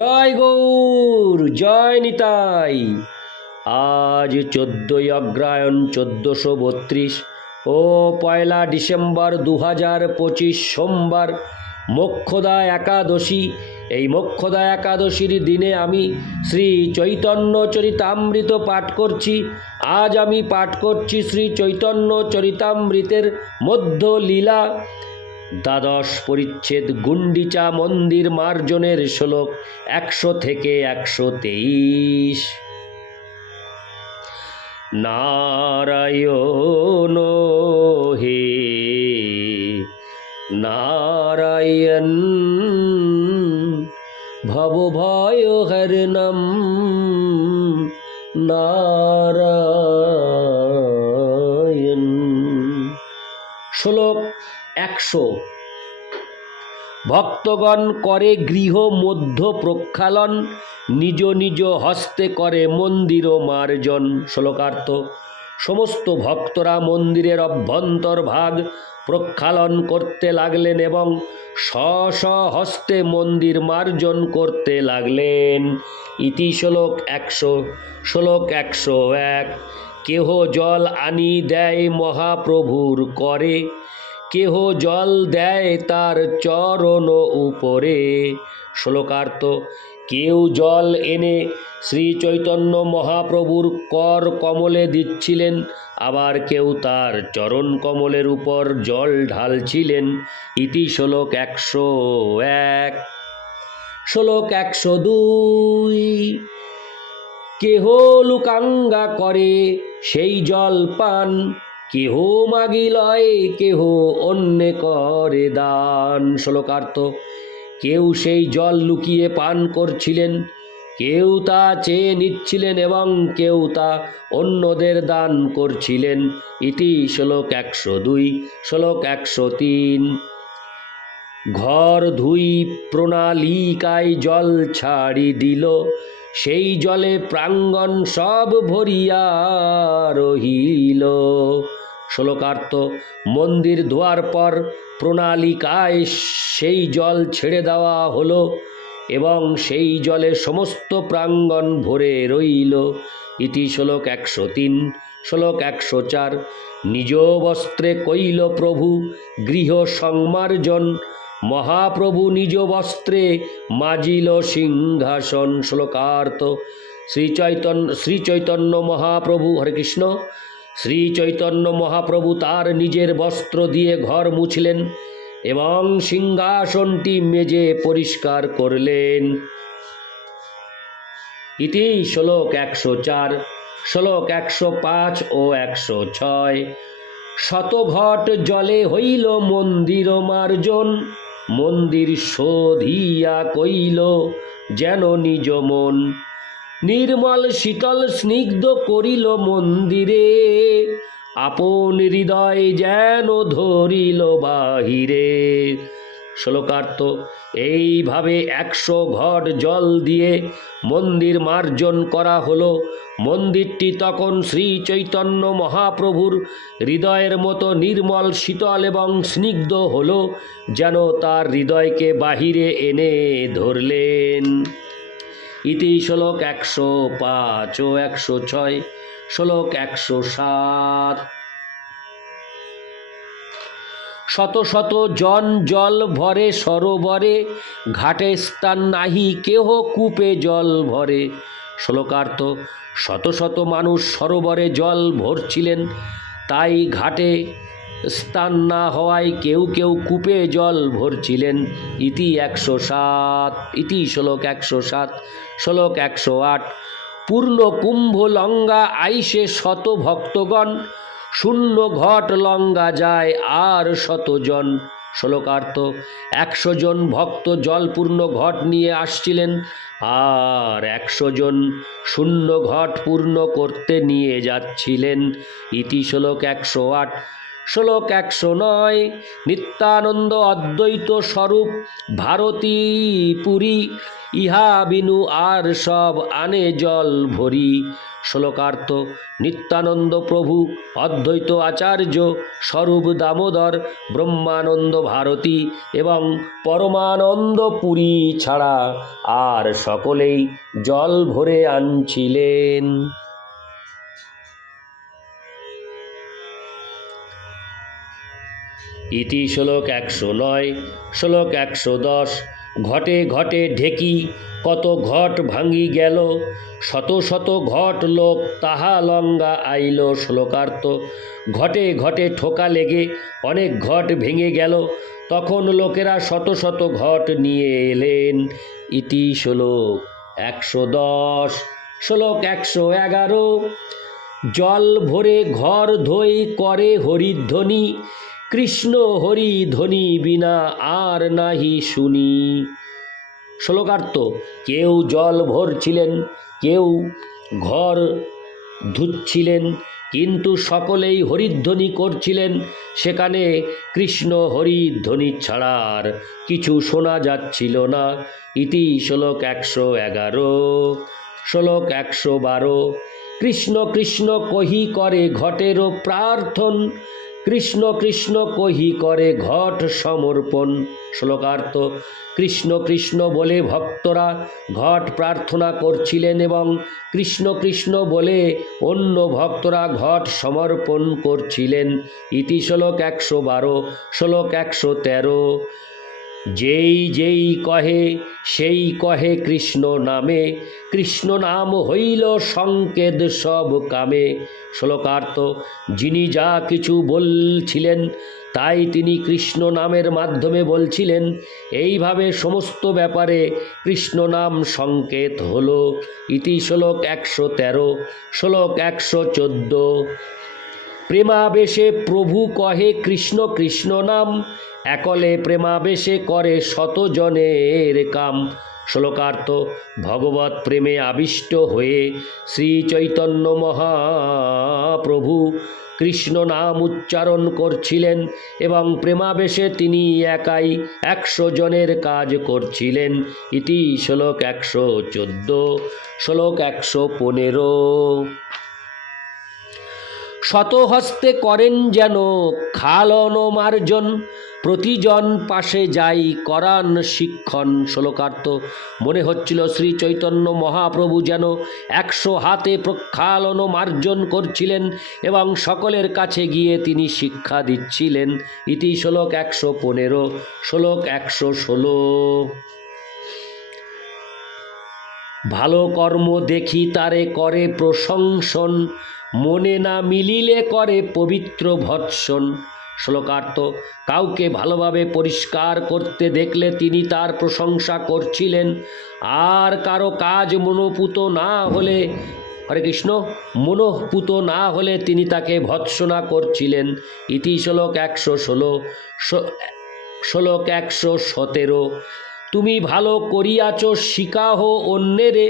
জয় গৌর জয় নিতাই। আজ 14ই অগ্রহায়ণ 1432 ও 1 ডিসেম্বর 2025 সোমবার মোক্ষদা একাদশী। এই মোক্ষদা একাদশীর দিনে আমি শ্রী চৈতন্য চরিতামৃত পাঠ করছি। আজ আমি পাঠ করছি শ্রী চৈতন্য চরিতামৃতের মধ্য লীলা দ্বাদশ পরিচ্ছেদ গুন্ডিচা মন্দির মার্জনের শ্লোক 100 থেকে 123। নারায়ণ হে নারায়ণ ভবভয়হরণম নারায়ণ। শ্লোক 100। ভক্তগণ করে গৃহ মধ্য প্রক্ষালন, নিজ নিজ হস্তে করে মন্দির মার্জন। শ্লোকার্থ: সমস্ত ভক্তরা মন্দিরের অভ্যন্তর ভাগ প্রক্ষালন করতে লাগলেন এবং স্ব স্ব হস্তে মন্দির মার্জন করতে লাগলেন। ইতি শ্লোক 100। শ্লোক 101। কেহ জল আনি দেয় মহাপ্রভুর করে, কেহ জল দেয় তার চরণ উপরে। শ্লোকার্থ: কেউ জল এনে শ্রী চৈতন্য মহাপ্রভুর কর কমলে দিচ্ছিলেন, আবার কেউ তার চরণ কমলের উপর জল ঢালছিলেন। ইতি শ্লোক 101। শ্লোক 102। কেহ লুকাঙ্গা করে সেই জল পান, কেহ মাগিলয় কেহ অন্যে করে দান। শ্লোকার্থ: কেউ সেই জল লুকিয়ে পান করছিলেন, কেউ তা চেয়ে নিচ্ছিলেন এবং কেউ তা অন্যদের দান করছিলেন। ইতি শ্লোক 102। শ্লোক 103। ঘর ধুই প্রণালিকায় জল ছাড়ি দিল, সেই জলে প্রাঙ্গণ সব ভরিয়া রহিল। শ্লোকার্থ: মন্দির ধোয়ার পর প্রণালিকায় সেই জল ছেড়ে দেওয়া হলো এবং সেই জলে সমস্ত প্রাঙ্গণ ভরে রইল। ইতি শ্লোক 103। শ্লোক 104। নিজ বস্ত্রে কইল প্রভু গৃহ সংমার্জন, মহাপ্রভু নিজ বস্ত্রে মাজিল সিংহাসন। শ্লোকার্থ: শ্রী চৈতন্য মহাপ্রভু, হরে কৃষ্ণ, শ্রী চৈতন্য মহাপ্রভু তার নিজের বস্ত্র দিয়ে ঘর মুছলেন এবং সিংহাসনটি মেজে পরিষ্কার করলেন। ইতি শ্লোক 104। শ্লোক 105 ও 106। শতঘট জলে হইল মন্দির মার্জন, মন্দির শোধিয়া কইল যেন নিজ মন, নির্মল শীতল স্নিগ্ধ করিল মন্দিরে, আপন হৃদয় যেন ধরিল বাহিরে। শ্লোকার্থ: এইভাবে 100 ঘট জল দিয়ে মন্দির মার্জন করা হলো। মন্দিরটি তখন শ্রী চৈতন্য মহাপ্রভুর হৃদয়ের মতো নির্মল শীতল এবং স্নিগ্ধ হলো, যেন তার হৃদয়কে বাহিরে এনে ধরলেন। ইতি শ্লোক 105 ও 106। শ্লোক 107। শত শত জন জল ভরে সরোবরে, ঘাটে স্থান নাহি কেহ কূপে জল ভরে। শ্লোকার্থ: শত শত মানুষ সরোবরে জল ভরছিলেন, তাই ঘাটে স্থান না হওয়ায় কেউ কেউ কূপে জল ভরছিলেন। ইতি 107। ইতি শ্লোক 107। শ্লোক 108। পূর্ণ কুম্ভ লঙ্গা আইসে শত ভক্তগণ, শূন্য ঘট লঙ্গা যায় আর 100 জন। শ্লোকার্থ: 100 জন ভক্ত জলপূর্ণ ঘট নিয়ে আসছিলেন আর 100 জন শূন্য ঘট পূর্ণ করতে নিয়ে যাচ্ছিলেন। ইতি শ্লোক 108। শ্লোক 109। নিত্যানন্দ অদ্বৈত স্বরূপ ভারতী পুরী, ইহা বিনু আর সব আনে জল ভরি। শ্লোকার্থ: নিত্যানন্দ প্রভু অদ্বৈত আচার্য স্বরূপ দামোদর, ব্রহ্মানন্দ ভারতী এবং পরমানন্দ পুরী ছাড়া আর সকলেই জল ভরে আনছিলেন। ইতি শ্লোক 109। শ্লোক 110। ঘটে ঘটে ঢেকি কত ঘট ভাঙি গেল, শত শত ঘট লোক তাহা লঙ্গা আইল। শ্লোকার্থ: ঘটে ঘটে ঠোকা লেগে অনেক ঘট ভেঙে গেল, তখন লোকেরা শত শত ঘট নিয়ে এলেন। ইতি শ্লোক 110। শ্লোক 111। জল ভরে ঘর ধোই করে হরিধ্বনি, কৃষ্ণ হরি ধ্বনি বিনা আর নাহি শুনি। শ্লোকার্থ: কেউ জল ভরছিলেন, কেউ ঘর ধুচ্ছিলেন, কিন্তু সকলেই হরিধ্বনি করছিলেন। সেখানে কৃষ্ণ হরিধ্বনি ছাড়া আর কিছু শোনা যাচ্ছিল না। ইতি শ্লোক 111। শ্লোক 112। কৃষ্ণ কৃষ্ণ কহি করে ঘটেরও প্রার্থন, কৃষ্ণ কৃষ্ণ কহি করে ঘট সমর্পণ। শ্লোকার্থ: কৃষ্ণ কৃষ্ণ বলে ভক্তরা ঘট প্রার্থনা করছিলেন এবং কৃষ্ণ কৃষ্ণ বলে অন্য ভক্তরা ঘট সমর্পণ করছিলেন। ইতি শ্লোক 112। শ্লোক 113। যেই যেই কহে সেই কহে কৃষ্ণ নামে, কৃষ্ণ নাম হইল সংকেত সব কামে। শ্লোকার্থ: যিনি যা কিছু বলছিলেন তাই তিনি কৃষ্ণ নামের মাধ্যমে বলছিলেন। এইভাবে সমস্ত ব্যাপারে কৃষ্ণ নাম সংকেত হল। ইতি শ্লোক 113। শ্লোক 114। প্রেমাবেশে প্রভু কহে কৃষ্ণ কৃষ্ণ নাম, একলে প্রেমাবেশে করে শতজনের কাম। শ্লোকার্থ: ভগবৎ প্রেমে আবিষ্ট হয়ে শ্রী চৈতন্য মহাপ্রভু কৃষ্ণ নাম উচ্চারণ করছিলেন এবং প্রেমাবেশে তিনি একাই 100 জনের কাজ করছিলেন। ইতি শ্লোক 114। শ্লোক 115। শতহস্তে করেন যেন খালন মার্জন, প্রতিজন পাশে যাই করান শিক্ষণ। শ্লোকার্থ: মনে হচ্ছিল শ্রী চৈতন্য মহাপ্রভু যেন 100 হাতে প্রক্ষালন মার্জন করছিলেন এবং সকলের কাছে গিয়ে তিনি শিক্ষা দিচ্ছিলেন। ইতি শ্লোক 115। শ্লোক 116। ভালো কর্ম দেখি তারে করে প্রশংসন, মনে না মিলিলে করে পবিত্র ভৎসন। শ্লোকার্থ: কাউকে ভালোভাবে পরিষ্কার করতে দেখলে তিনি তার প্রশংসা করছিলেন, আর কারো কাজ মনোপুত না হলে, হরে কৃষ্ণ, মনোপুত না হলে তিনি তাকে ভৎসনা করছিলেন। ইতি শ্লোক 116। শ্লোক 117। তুমি ভালো করিয়াছ শিখাহ অন্যেরে,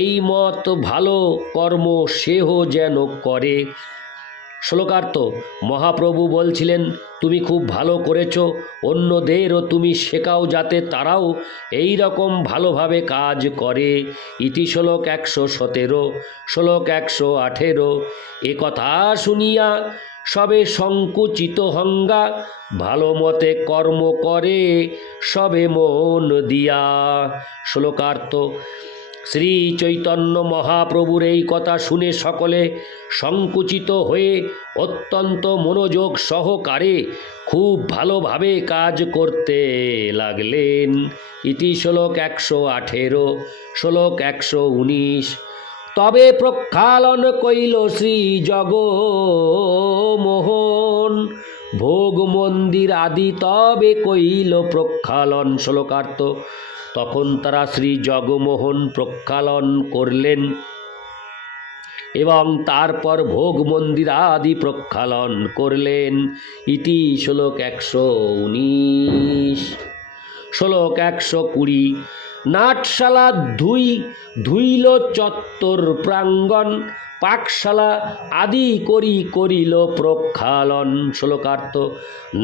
এই মত ভালো কর্ম সেহ যেন করে। শ্লোকার্থ: মহাপ্রভু বলছিলেন, তুমি খুব ভালো করেছ, অন্যদেরও তুমি শেখাও যাতে তারাও এই রকম ভালোভাবে কাজ করে। ইতি শ্লোক 117। শ্লোক 118। এ কথা শুনিয়া সবে সংকুচিত হঙ্গা, ভালো মতে কর্ম করে সবে মন দিয়া। শ্লোকার্থ: শ্রী চৈতন্য মহাপ্রভুর এই কথা শুনে সকলে সংকুচিত হয়ে অত্যন্ত মনোযোগ সহকারে খুব ভালোভাবে কাজ করতে লাগলেন। ইতি শ্লোক 118। শ্লোক 119। তবে প্রক্ষালন কইল শ্রী জগমোহন, ভোগ মন্দির আদি তবে কইল প্রক্ষালন। শ্লোকার্থ: তখন তারা শ্রী জগমোহন প্রক্ষালন করলেন এবং তারপর ভোগ মন্দির আদি প্রক্ষালন করলেন। ইতি শ্লোক 119। শ্লোক 120। নাটশালা ধুইল চত্বর প্রাঙ্গণ, পাকশালা আদি করিল প্রক্ষালন। শ্লোকার্থ: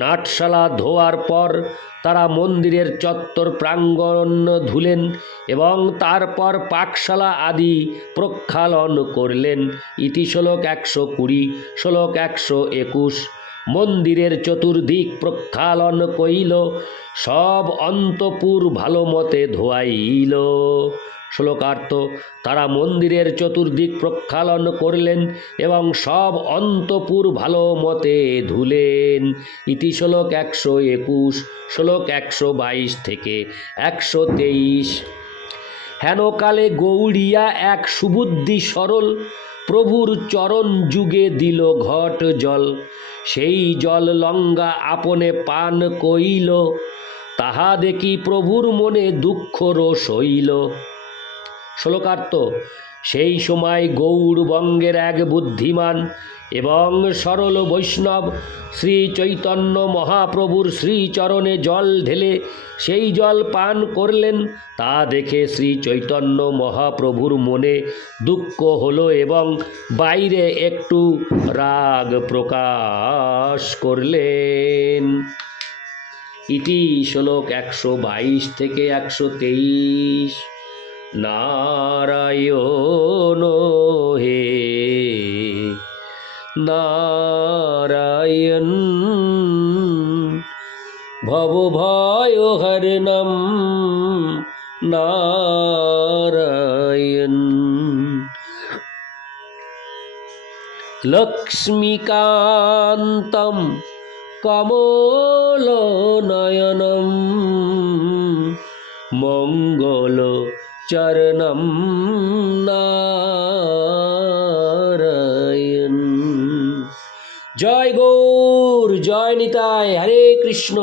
নাটশালা ধোয়ার পর তারা মন্দিরের চত্বর প্রাঙ্গণ ধুলেন এবং তারপর পাকশালা আদি প্রক্ষালন করলেন। ইতি শ্লোক 120। শ্লোক 121। মন্দিরের চতুর্দিক প্রক্ষালন কইল, সব অন্তপুর ভালো মতে ধোয়াইল। শ্লোকার্থ: তারা মন্দিরের চতুর্দিক প্রক্ষালন করলেন এবং সব অন্তপুর ভালো মতে ধুলেন। ইতি শ্লোক 121। শ্লোক 122 থেকে 123। হেনকালে গৌড়িয়া এক সুবুদ্ধি সরল, প্রভুর চরণ যুগে দিল ঘট জল। সেই জল লঙ্গা আপনে পান কইল, তাহা দেখি প্রভুর মনে দুঃখ রোষ হইল। শ্লোকার্থ: সেই সময় গৌড়বঙ্গের এক বুদ্ধিমান এবং সরল বৈষ্ণব শ্রী চৈতন্য মহাপ্রভুর শ্রীচরণে জল ঢেলে সেই জল পান করলেন। তা দেখে শ্রী চৈতন্য মহাপ্রভুর মনে দুঃখ হলো এবং বাইরে একটু রাগ প্রকাশ করলেন। ইতি শ্লোক 122 থেকে 123। নারায়ণ হে নারায়ণ, ভবভয়হরণম নারায়ণ। লক্ষ্মীকান্তম কমলনয়নম, মঙ্গল চরণম নারায়ণ। জয় গৌর, জয় নিতাই, হরে কৃষ্ণ।